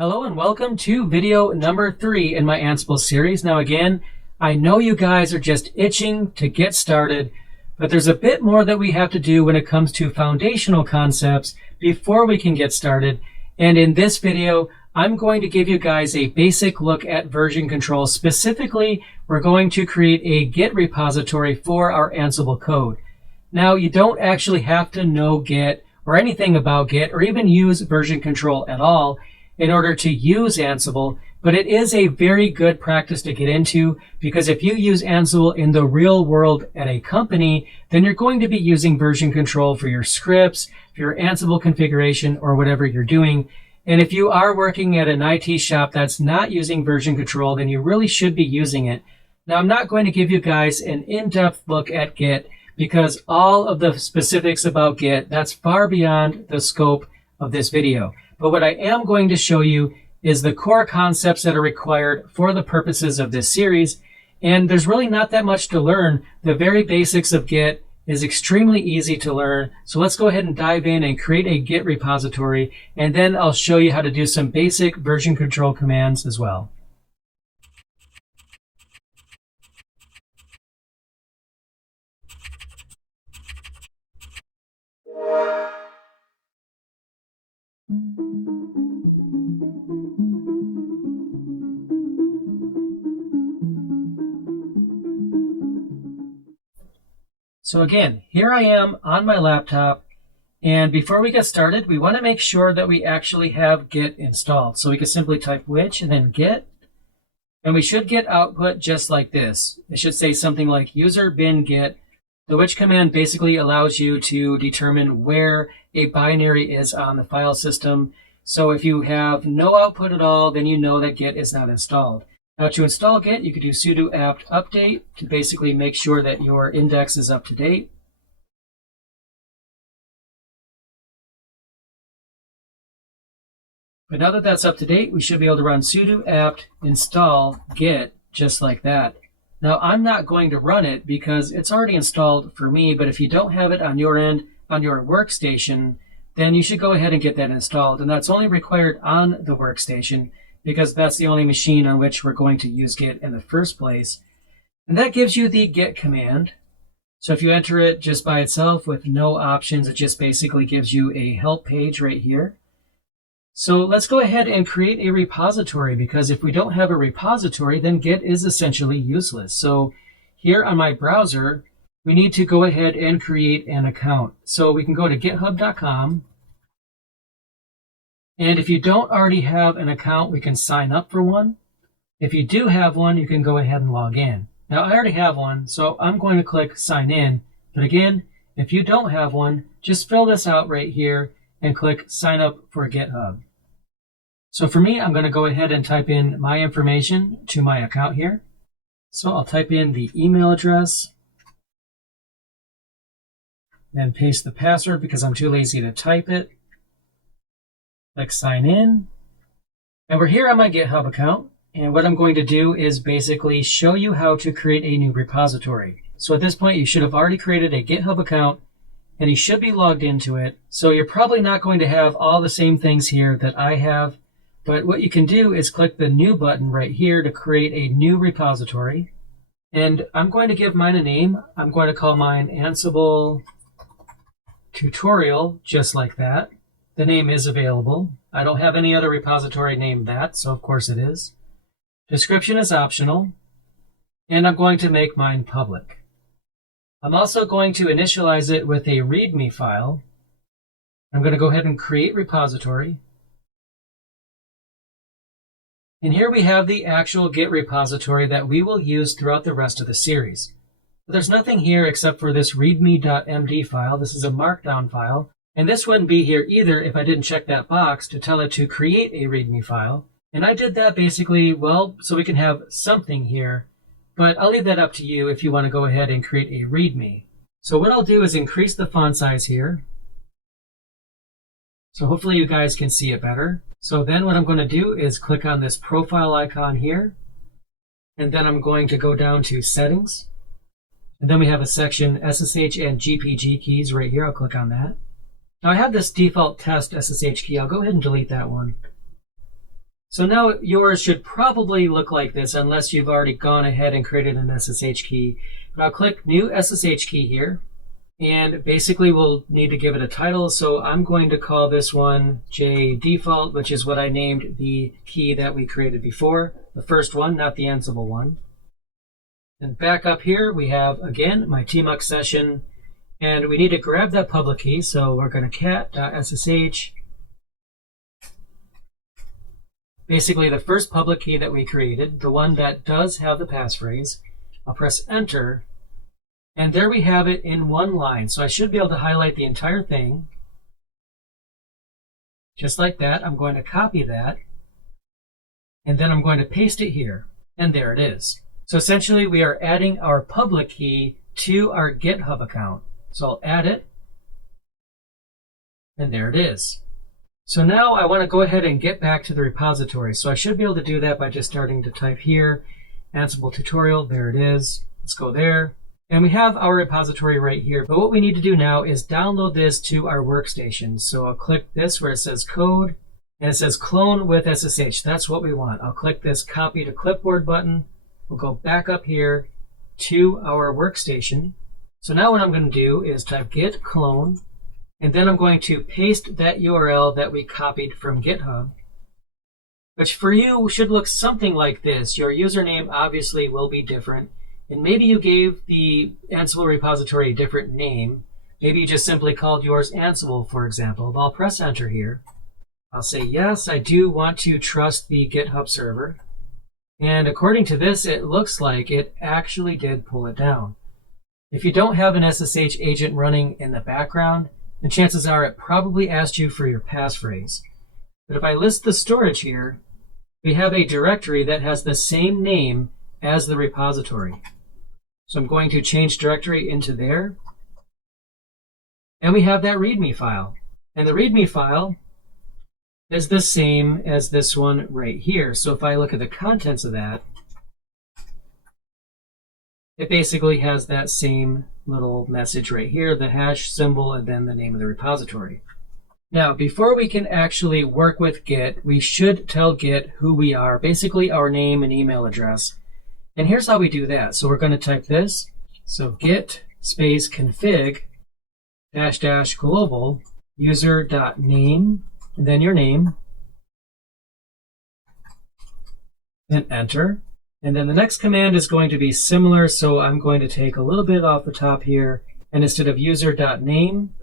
Hello and welcome to video number 3 in my Ansible series. Now again, I know you guys are just itching to get started, but there's a bit more that we have to do when it comes to foundational concepts before we can get started. And in this video, I'm going to give you guys a basic look at version control. Specifically, we're going to create a Git repository for our Ansible code. Now, you don't actually have to know Git or anything about Git or even use version control at all in order to use Ansible, but it is a very good practice to get into because if you use Ansible in the real world at a company, then you're going to be using version control for your scripts, for your Ansible configuration, or whatever you're doing. And if you are working at an IT shop that's not using version control, then you really should be using it. Now, I'm not going to give you guys an in-depth look at Git because all of the specifics about Git, that's far beyond the scope of this video. But what I am going to show you is the core concepts that are required for the purposes of this series. And there's really not that much to learn. The very basics of Git is extremely easy to learn. So let's go ahead and dive in and create a Git repository. And then I'll show you how to do some basic version control commands as well. So again, here I am on my laptop, and before we get started, we want to make sure that we actually have Git installed. So we can simply type which and then Git, and we should get output just like this. It should say something like user bin git. The which command basically allows you to determine where a binary is on the file system. So if you have no output at all, then you know that Git is not installed. Now to install Git, you could do sudo apt update to basically make sure that your index is up to date. But now that that's up to date, we should be able to run sudo apt install git just like that. Now I'm not going to run it because it's already installed for me, but if you don't have it on your end, on your workstation, then you should go ahead and get that installed. And that's only required on the workstation, because that's the only machine on which we're going to use Git in the first place. And that gives you the Git command. So if you enter it just by itself with no options, it just basically gives you a help page right here. So let's go ahead and create a repository, because if we don't have a repository, then Git is essentially useless. So here on my browser, we need to go ahead and create an account. So we can go to github.com. And if you don't already have an account, we can sign up for one. If you do have one, you can go ahead and log in. Now, I already have one, so I'm going to click sign in. But again, if you don't have one, just fill this out right here and click sign up for GitHub. So for me, I'm going to go ahead and type in my information to my account here. So I'll type in the email address, then paste the password because I'm too lazy to type it. Click sign in, and we're here on my GitHub account, and what I'm going to do is basically show you how to create a new repository. So at this point, you should have already created a GitHub account, and you should be logged into it. So you're probably not going to have all the same things here that I have, but what you can do is click the new button right here to create a new repository. And I'm going to give mine a name. I'm going to call mine Ansible Tutorial, just like that. The name is available. I don't have any other repository named that, so of course it is. Description is optional, and I'm going to make mine public. I'm also going to initialize it with a README file. I'm going to go ahead and create repository. And here we have the actual Git repository that we will use throughout the rest of the series. But there's nothing here except for this readme.md file. This is a markdown file. And this wouldn't be here either if I didn't check that box to tell it to create a README file. And I did that basically, well, so we can have something here. But I'll leave that up to you if you want to go ahead and create a README. So what I'll do is increase the font size here. So hopefully you guys can see it better. So then what I'm going to do is click on this profile icon here. And then I'm going to go down to settings. And then we have a section SSH and GPG keys right here. I'll click on that. Now I have this default test SSH key. I'll go ahead and delete that one. So now yours should probably look like this unless you've already gone ahead and created an SSH key. But I'll click New SSH key here. And basically we'll need to give it a title. So I'm going to call this one JDefault, which is what I named the key that we created before. The first one, not the Ansible one. And back up here, we have, again, my tmux session. And we need to grab that public key. So we're going to cat.ssh. Basically, the first public key that we created, the one that does have the passphrase. I'll press Enter. And there we have it in one line. So I should be able to highlight the entire thing. Just like that. I'm going to copy that. And then I'm going to paste it here. And there it is. So essentially, we are adding our public key to our GitHub account. So I'll add it. And there it is. So now I want to go ahead and get back to the repository. So I should be able to do that by just starting to type here, Ansible tutorial. There it is. Let's go there. And we have our repository right here. But what we need to do now is download this to our workstation. So I'll click this where it says code. And it says clone with SSH. That's what we want. I'll click this copy to clipboard button. We'll go back up here to our workstation. So now what I'm going to do is type git clone. And then I'm going to paste that URL that we copied from GitHub, which for you should look something like this. Your username obviously will be different. And maybe you gave the Ansible repository a different name. Maybe you just simply called yours Ansible, for example. I'll press Enter here. I'll say, yes, I do want to trust the GitHub server. And according to this, it looks like it actually did pull it down. If you don't have an SSH agent running in the background, and chances are it probably asked you for your passphrase. But if I list the storage here, we have a directory that has the same name as the repository. So I'm going to change directory into there. And we have that README file. And the README file is the same as this one right here. So if I look at the contents of that, it basically has that same little message right here, the hash symbol, and then the name of the repository. Now, before we can actually work with Git, we should tell Git who we are, basically our name and email address. And here's how we do that. So we're going to type this. So git space config -- global user.name, and then your name, then enter. And then the next command is going to be similar, so I'm going to take a little bit off the top here, and instead of user.name,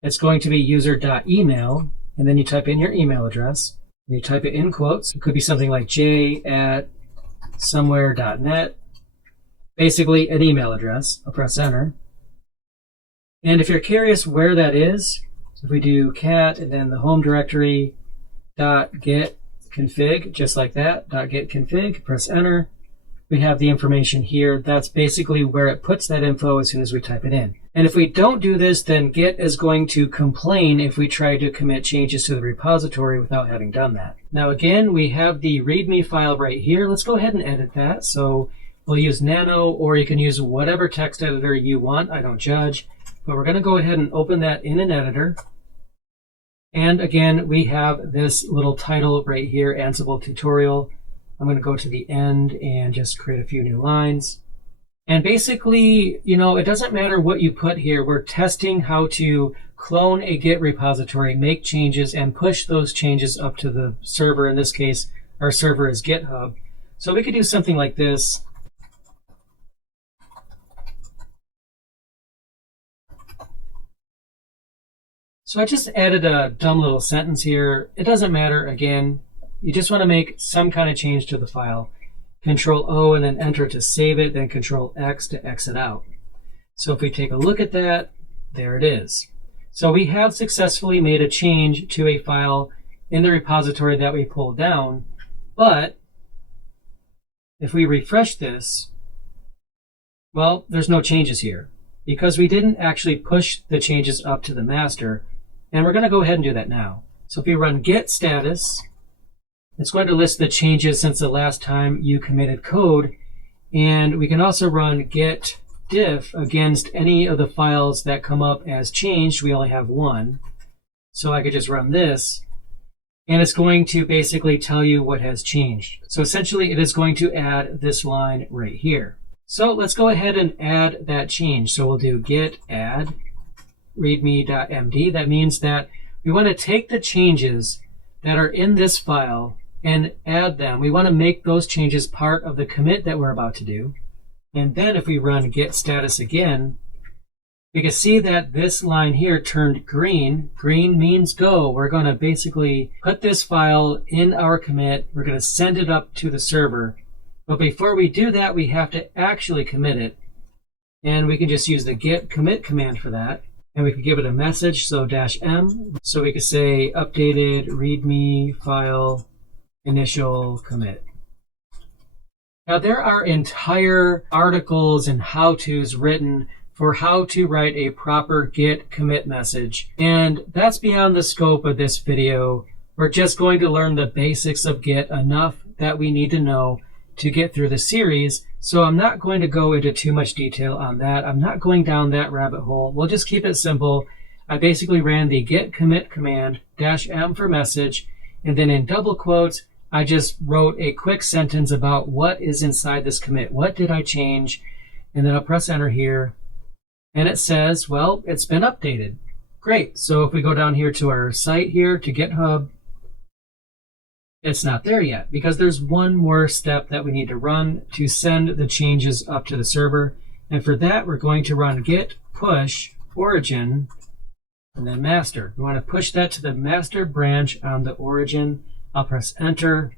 it's going to be user.email, and then you type in your email address, and you type it in quotes. It could be something like j@somewhere.net, basically an email address. I'll press enter. And if you're curious where that is, if we do cat and then the home directory .git config, just like that, .git config, press enter. We have the information here. That's basically where it puts that info as soon as we type it in. And if we don't do this, then Git is going to complain if we try to commit changes to the repository without having done that. Now again, we have the README file right here. Let's go ahead and edit that. So we'll use Nano, or you can use whatever text editor you want. I don't judge. But we're going to go ahead and open that in an editor. And again, we have this little title right here, Ansible tutorial. I'm going to go to the end and just create a few new lines. And basically, it doesn't matter what you put here. We're testing how to clone a Git repository, make changes, and push those changes up to the server. In this case, our server is GitHub. So we could do something like this. So I just added a dumb little sentence here. It doesn't matter. Again, you just want to make some kind of change to the file. Control O and then enter to save it, then Control X to exit out. So if we take a look at that, there it is. So we have successfully made a change to a file in the repository that we pulled down. But if we refresh this, well, there's no changes here because we didn't actually push the changes up to the master. And we're going to go ahead and do that now. So if we run git status, it's going to list the changes since the last time you committed code. And we can also run git diff against any of the files that come up as changed. We only have one. So I could just run this. and it's going to basically tell you what has changed. So essentially it is going to add this line right here. So let's go ahead and add that change. So we'll do git add readme.md. That means that we want to take the changes that are in this file and add them. We want to make those changes part of the commit that we're about to do. And then if we run git status again, we can see that this line here turned green. Green means go. We're going to basically put this file in our commit. We're going to send it up to the server. But before we do that, we have to actually commit it. And we can just use the git commit command for that. And we can give it a message, so -m. So we could say updated readme file initial commit. Now there are entire articles and how-tos written for how to write a proper git commit message. And that's beyond the scope of this video. We're just going to learn the basics of Git, enough that we need to know to get through the series. So I'm not going to go into too much detail on that. I'm not going down that rabbit hole. We'll just keep it simple. I basically ran the git commit command, -m for message, and then in double quotes, I just wrote a quick sentence about what is inside this commit. What did I change? And then I'll press enter here. And it says, well, it's been updated. Great. So if we go down here to our site here, to GitHub, it's not there yet because there's one more step that we need to run to send the changes up to the server. And for that, we're going to run git push origin and then master. We want to push that to the master branch on the origin. I'll press enter.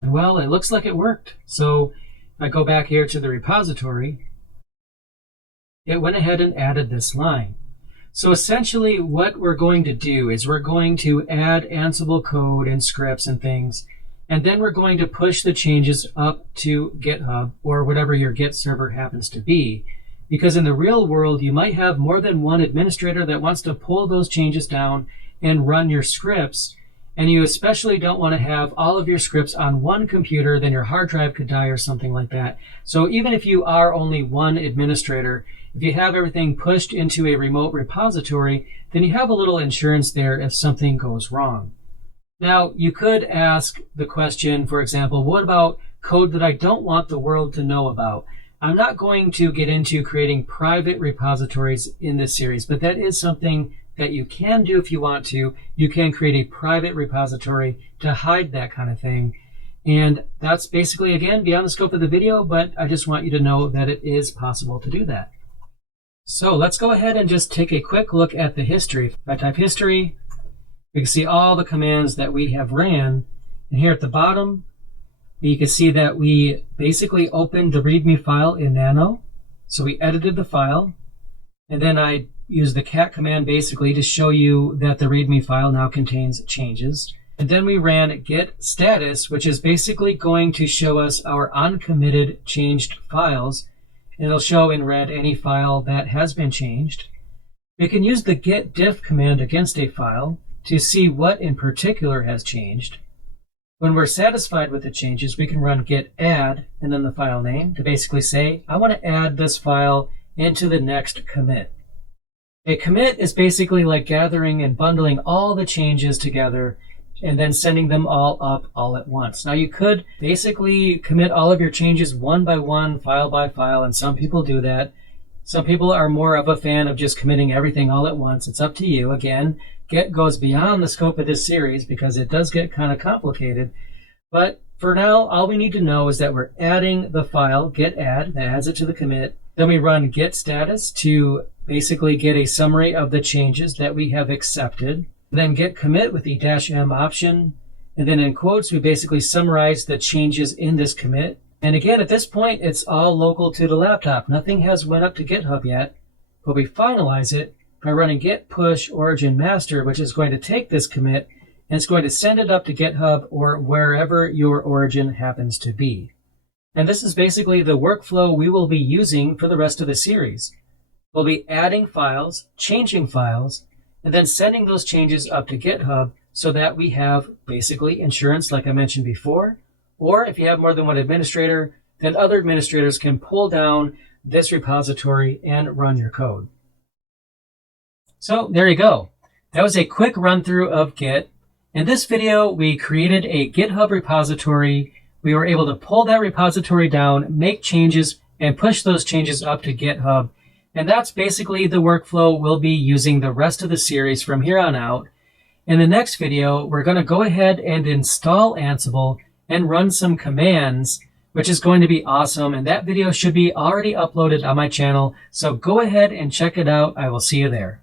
And well, it looks like it worked. So if I go back here to the repository, it went ahead and added this line. So essentially what we're going to do is we're going to add Ansible code and scripts and things, and then we're going to push the changes up to GitHub or whatever your Git server happens to be. Because in the real world, you might have more than one administrator that wants to pull those changes down and run your scripts. And you especially don't want to have all of your scripts on one computer, then your hard drive could die or something like that. So even if you are only one administrator, if you have everything pushed into a remote repository, then you have a little insurance there if something goes wrong. Now, you could ask the question, for example, what about code that I don't want the world to know about? I'm not going to get into creating private repositories in this series, but that is something that you can do if you want to. You can create a private repository to hide that kind of thing. And that's basically, again, beyond the scope of the video, but I just want you to know that it is possible to do that. So let's go ahead and just take a quick look at the history. If I type history, we can see all the commands that we have ran. And here at the bottom, you can see that we basically opened the README file in Nano. So we edited the file. And then I used the cat command basically to show you that the README file now contains changes. And then we ran git status, which is basically going to show us our uncommitted changed files. It'll show in red any file that has been changed. We can use the git diff command against a file to see what in particular has changed. When we're satisfied with the changes, we can run git add and then the file name to basically say, I want to add this file into the next commit. A commit is basically like gathering and bundling all the changes together and then sending them all up all at once. Now you could basically commit all of your changes one by one, file by file, and some people do that. Some people are more of a fan of just committing everything all at once. It's up to you. Again, Git goes beyond the scope of this series because it does get kind of complicated. But for now, all we need to know is that we're adding the file git add, that adds it to the commit. Then we run git status to basically get a summary of the changes that we have accepted. Then git commit with the -m option. And then in quotes, we basically summarize the changes in this commit. And again, at this point, it's all local to the laptop. Nothing has went up to GitHub yet, but we finalize it by running git push origin master, which is going to take this commit and it's going to send it up to GitHub or wherever your origin happens to be. And this is basically the workflow we will be using for the rest of the series. We'll be adding files, changing files, and then sending those changes up to GitHub so that we have basically insurance like I mentioned before. Or if you have more than one administrator, then other administrators can pull down this repository and run your code. So there you go. That was a quick run through of Git. In this video, we created a GitHub repository. We were able to pull that repository down, make changes, and push those changes up to GitHub. And that's basically the workflow we'll be using the rest of the series from here on out. In the next video, we're going to go ahead and install Ansible and run some commands, which is going to be awesome. And that video should be already uploaded on my channel. So go ahead and check it out. I will see you there.